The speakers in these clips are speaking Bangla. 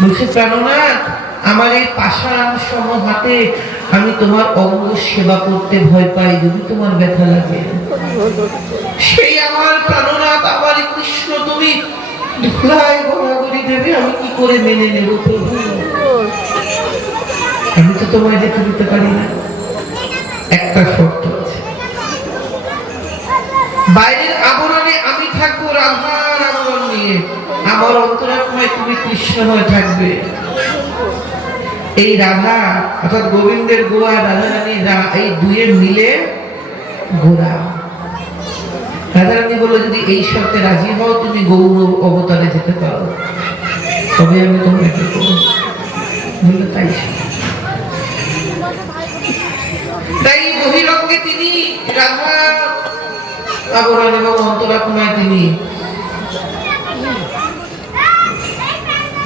বলছে প্রাণনাথ, আমার এই পাষাণ সম হাতে আমি তোমার অঙ্গ সেবা করতে ভয় পাই, যদি তোমার ব্যথা লাগে। সেই আমার প্রাণনাথ, আমার কৃষ্ণ, তুমি ধুলায় গড়াগড়ি দেবে, আমি কি করে মেনে নেব প্রভু? আমি তো তোমায় যেতে দিতে পারি না। একটা শর্ত আছে, বাইরের আবরণে আমি থাকবো রাধার আবরণ নিয়ে, আমার অন্তরাত্মায় তুমি কৃষ্ণ হয়ে থাকবে। এই রাধা অর্থাৎ গোবিন্দের গোয়া, রাধারানী এই দুয়ের মিলে গোরা। রাধারানী বলল, যদি এই শর্তে রাজি হও তুমি গৌর অবতারে যেতে পারো, তবে আমি তোমাকে বললো তাই। তাই বহিরঙ্গে তিনি রাধা আবরণ এবং অন্তরাত্মায় তিনি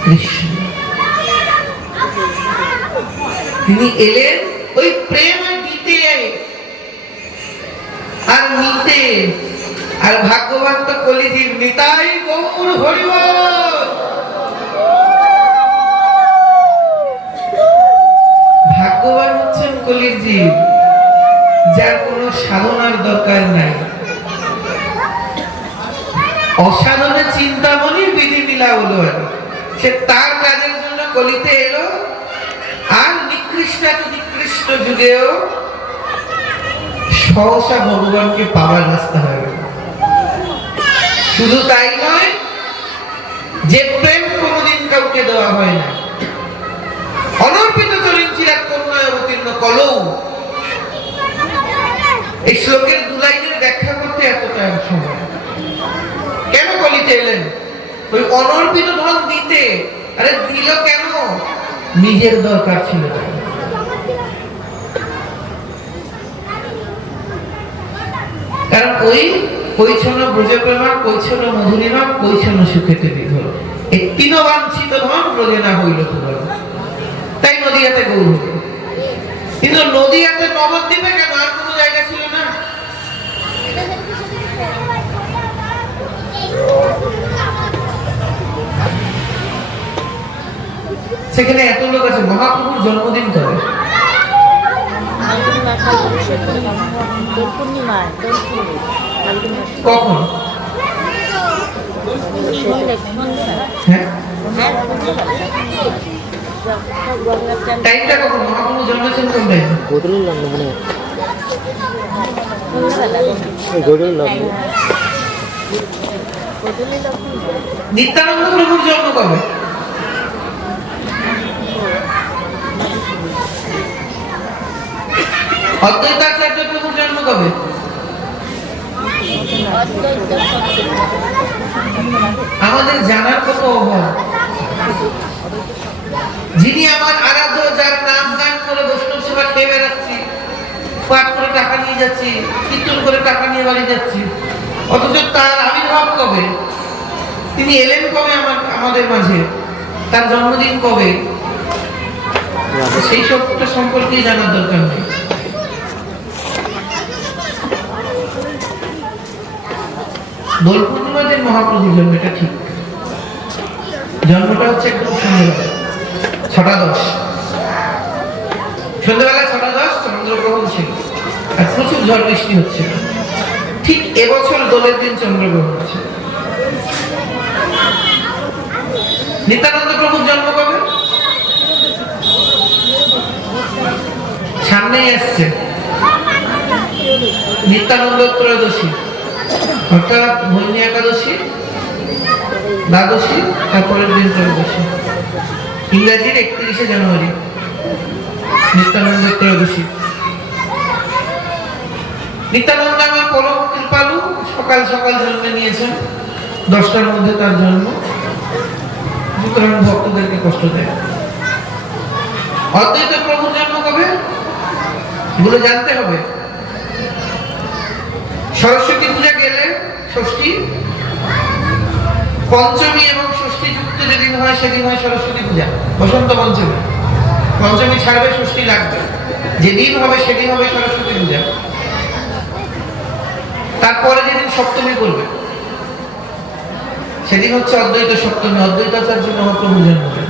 কৃষ্ণ। তিনি এলেন ওই প্রেম দিতে আর নিতে। আর ভাগ্যবান তো কলিজীব, নিতাই গৌর হরি বল। ভাগ্যবান হচ্ছেন কলির জীব, যার কোনো সাধনার দরকার নাই। অসাধনে চিন্তামণির বিধি মিলা হলো, সে তার কাজের জন্য কলিতে এলো। আর নিকৃষ্ট যুগেও সহসা ভগবানকে পাওয়ার রাস্তা হয়ে গেল। শুধু তাই নয়, যে প্রেম কোনদিন কাউকে দেওয়া হয় না, অনর্পিত চরিন চিরাগ কন্যায় অবতীর্ণ কলৌ। এই শ্লোকের দু লাইনের ব্যাখ্যা করতে এতটা সময় কেন কলিতে এলেন? ওই অনর্পিত ধন দিতে। আরে দিল কেন? নিজের দরকার ছিল। কারণ ওই কৈছন্ন ব্রজপ্রেমা, কৈছন্ন মধুরিমা, কৈছন্ন সুখেতে বিধর, এই তিন বাঞ্ছিত ধন ব্রজে না হইল পুরো। তাই নদীয়াতে গৌর হল। কিন্তু নদীয়াতে নবদ্বীপে কেন? আর কোনো জায়গা ছিল না। সেখানে এত লোক আছে। মহাপ্রভুর জন্মদিন কবে? কখন? টাইমটা কখন? মহাপ্রভু জন্মেছেন কোন টাইম? নিত্যানন্দ প্রভুর জন্ম কবে? অদ্বৈতাচার্য প্রভুর জন্ম কবে? আমাদের জানার কত অভাব। যিনি আমার আরাধ্য, যার নাম গান করে বৈষ্ণব সেবা খেয়ে বেড়াচ্ছি, পাঠ করে টাকা নিয়ে যাচ্ছি, কীর্তন করে টাকা নিয়ে বাড়ি যাচ্ছি, অথচ তার আবির্ভাব কবে? তিনি এলেন কবে আমাদের মাঝে? তার জন্মদিন কবে? সেই সবটা সম্পর্কে জানার দরকার নেই। দোল পূর্ণিমার দিন মহাপ্রভুর জন্ম, এটা ঠিক। জন্মটা হচ্ছে একদম সন্ধ্যেবেলা 6:10। সন্ধ্যেবেলা 6:10 চন্দ্রগ্রহণ ছিল, আর প্রচুর ঝড় বৃষ্টি হচ্ছিল। ঠিক এবছর দোলের দিন চন্দ্রগ্রহণ আছে। নিত্যানন্দ প্রভুর জন্ম কবে? সামনেই আসছে নিত্যানন্দ ত্রয়োদশী, অর্থাৎ মৈনী একাদশী, দ্বাদশী, তারপরের দিন ত্রয়োদশী। ইংরেজির 31শে জানুয়ারি নিত্যানন্দ ত্রয়োদশী। নিত্যানন্দ আমার পরম কৃপালু, সকাল সকাল জন্মে নিয়েছেন, 10টার মধ্যে তার জন্ম, সুতরাং ভক্তদেরকে কষ্ট দেয়। অদ্বৈত প্রভুর জন্ম কবে? এগুলো জানতে হবে। সরস্বতী পূজা গেলে ষষ্ঠী, পঞ্চমী এবং ষষ্ঠী যুক্ত যেদিন হয় সেদিন হয় সরস্বতী পূজা, বসন্ত পঞ্চমী। পঞ্চমী ছাড়বে, ষষ্ঠী লাগবে, যেদিন হবে সেদিন হবে সরস্বতী পূজা। তারপরে যেদিন সপ্তমী করবে, সেদিন হচ্ছে অদ্বৈত সপ্তমী, অদ্বৈতাচার্য মহাপ্রভু জন্মদিন।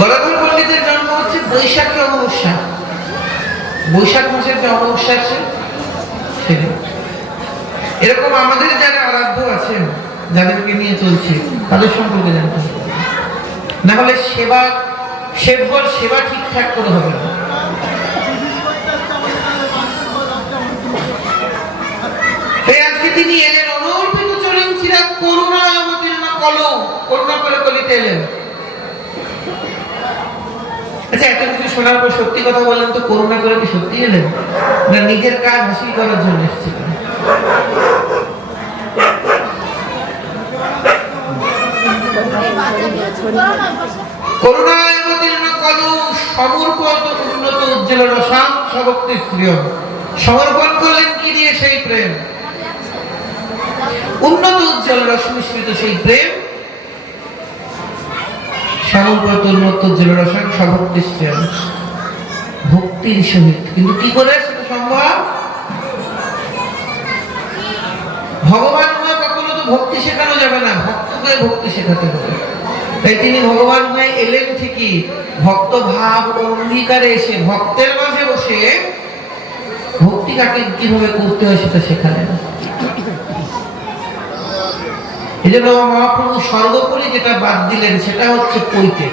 গদাধর পণ্ডিতের জন্ম হচ্ছে বৈশাখী অমাবস্যা, বৈশাখ মাসের যে অমাবস্যা আছে সেদিন। এরকম আমাদের যারা আরাধ্য আছেন, যাদেরকে নিয়ে চলছে, তাদের সম্পর্কে জানতে হবে, না হলে সেবা ঠিকঠাক করে হবে না। আজকে তিনি এলেন অনর্পিত চলেন চিরাগ করুণায় অবতীর্ণ কলম, করুণা করে কলিতে এলেন। আচ্ছা, এত কিছু শোনার পর সত্যি কথা বলেন তো, করুণা করে কি সত্যি এলেন, না নিজের কাজ হাসিল করার জন্য এসেছিলেন? করুণায় অবতীর্ণ কলম সমর্পিত উন্নত উজ্জ্বল রসাম সভক্তি প্রিয়। সমর্পণ করলেন কি দিয়ে? সেই প্রেম, উন্নত উজ্জ্বল রস মিশ্রিত সেই প্রেম, সমর্পিত উন্নত উজ্জ্বল রসাম সভক্তি প্রিয়, ভক্তির সহিত। কিন্তু কি করে সেটা সম্ভব? ভগবান হয়ে কখনো তো ভক্তি শেখানো যাবে না, ভক্তকে ভক্তি শেখাতে হবে। তাই তিনি ভগবান হয়ে এলেন ঠিকই, ভক্ত ভাব অঙ্গীকারে এসে ভক্তের মাঝে বসে ভক্তি কাকে কিভাবে করতে হয় সেটা শেখালেন। এই জন্য মহাপ্রভু সর্বোপরি যেটা বাদ দিলেন সেটা হচ্ছে পৈতে।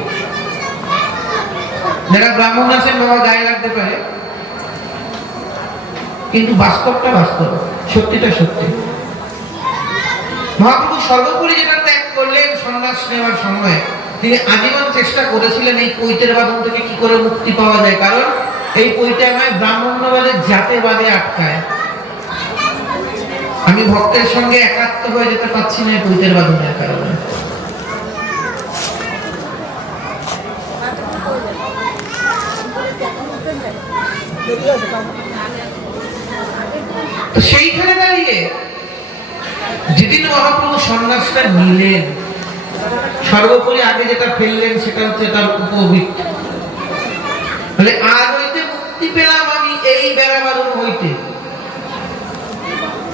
যারা ব্রাহ্মণ আছেন বাবা গায়ে লাগতে পারে, কিন্তু বাস্তবটা বাস্তব, সত্যিটা সত্যি। মহাপ্রভু সর্বোপরি যেটা ত্যাগ করলেন সন্ন্যাস নেওয়ার সময়, তিনি আজীবন চেষ্টা করেছিলেন এই পৈতের বাঁধন থেকে কি করে মুক্তি পাওয়া যায়। কারণ এই পৈতে আমায় ব্রাহ্মণ্যবাদের জাতেবাদে আটকায়। আমি ভক্তের সঙ্গে একাত্ম হয়ে যেতে পারছি না এই পৈতের বাঁধনের কারণে। তো সেইখানে দাঁড়িয়ে যেদিন মহাপ্রভু সন্ন্যাসটা নিলেন, সর্বোপরি আগে যেটা ফেললেন সেটা হচ্ছে তার উপবৃত্ত। বলে আজ হইতে মুক্তি পেলাম আমি এই বেড়া বাঁধন হইতে,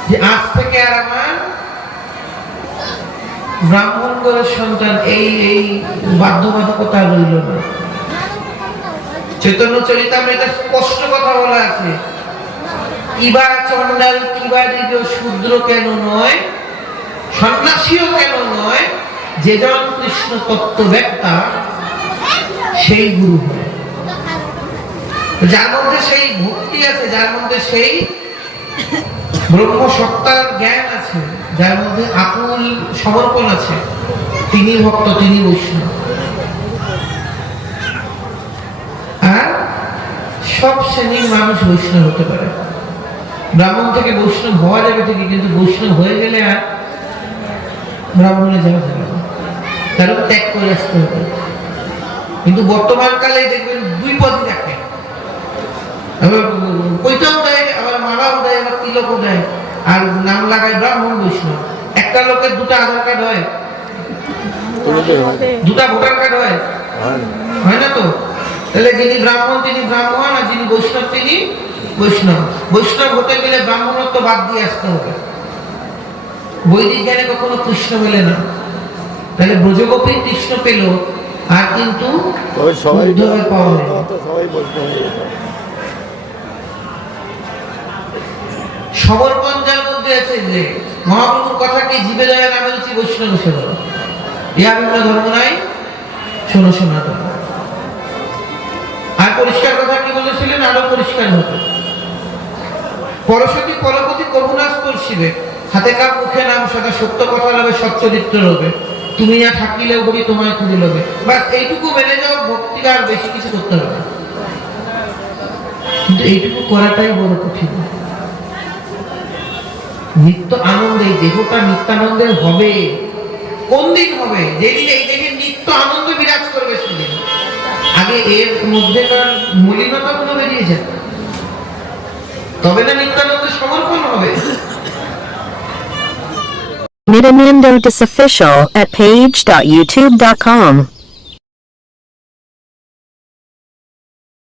যে আজ থেকে আর আমার ব্রাহ্মণ ঘরের সন্তান এই বাধ্যবাধকতা রইল না। চৈতন্য চরিতামৃতে স্পষ্ট কথা বলা আছে, কিবা চণ্ডাল কিবা দিগ শূদ্র কেন নয়, সন্ন্যাসীও কেন নয়, যেজন কৃষ্ণ তত্ত্ব ব্যক্তা সেই গুরু হয়। যার মধ্যে সেই ভক্তি আছে, যার মধ্যে সেই ব্রহ্ম সত্তার জ্ঞান আছে, যার মধ্যে আকুল সমর্পণ আছে, তিনি ভক্ত, তিনি বৈষ্ণব। আর সব শ্রেণীর মানুষ বৈষ্ণব হতে পারে। ব্রাহ্মণ থেকে বৈষ্ণব হওয়া যাবে ঠিকই, কিন্তু বৈষ্ণব হয়ে গেলে আর ব্রাহ্মণে যাওয়া যাবে না, তারও ত্যাগ করে আসতে হবে। কিন্তু বর্তমান কালে দেখবেন দুই পদই রাখে, আবার পৈতাও দেয়, আবার মালাও দেয়, আবার তিলকও দেয়, আর নাম লাগায় ব্রাহ্মণ বৈষ্ণব। একটা লোকের দুটা আধার কার্ড হয়, দুটা ভোটার কার্ড হয়, হয় না তো? তাহলে যিনি ব্রাহ্মণ তিনি ব্রাহ্মণ, আর যিনি বৈষ্ণব তিনি বৈষ্ণব। বৈষ্ণব হতে গেলে ব্রাহ্মণত্ব বাদ দিয়ে আসতে হবে। বৈদিক জ্ঞানে কখনো কৃষ্ণ মেলে না। তাহলে ব্রজগোপী কৃষ্ণ পেল, আর কিন্তু সমর্পণ যার মধ্যে আছে, যে মহাপ্রভুর কথা কি জীবে দয়া না বলছি বৈষ্ণব সেবা, ইহা বিভিন্ন ধর্ম নাই, শোনো সনাতন। আর পরিষ্কার কথা কি বলেছিলেন, আরো পরিষ্কার হতো, পরশতী পরপতি কবুনাশ করছিবে, হাতে কাপ মুখে নাম সদা সত্য কথা লবে, সচ্চরিত্র রবে, তুমি না থাকিলেও বলি তোমায় খুঁজে লবে। বাস এইটুকু মেনে যাও, ভক্তিকে আর বেশি কিছু করতে হবে। কিন্তু এইটুকু করাটাই বড় কঠিন। নিত্য আনন্দে, দেহটা নিত্যানন্দের হবে। কোন দিন হবে? যেদিন এই দেহে নিত্য আনন্দ বিরাজ করবে সেদিন। আগে এর মধ্যেকার মলিনতা গুলো বেরিয়ে যাবে, তবে না নিত্যানন্দের সমর্পণ হবে। Nityanando Official at page.youtube.com.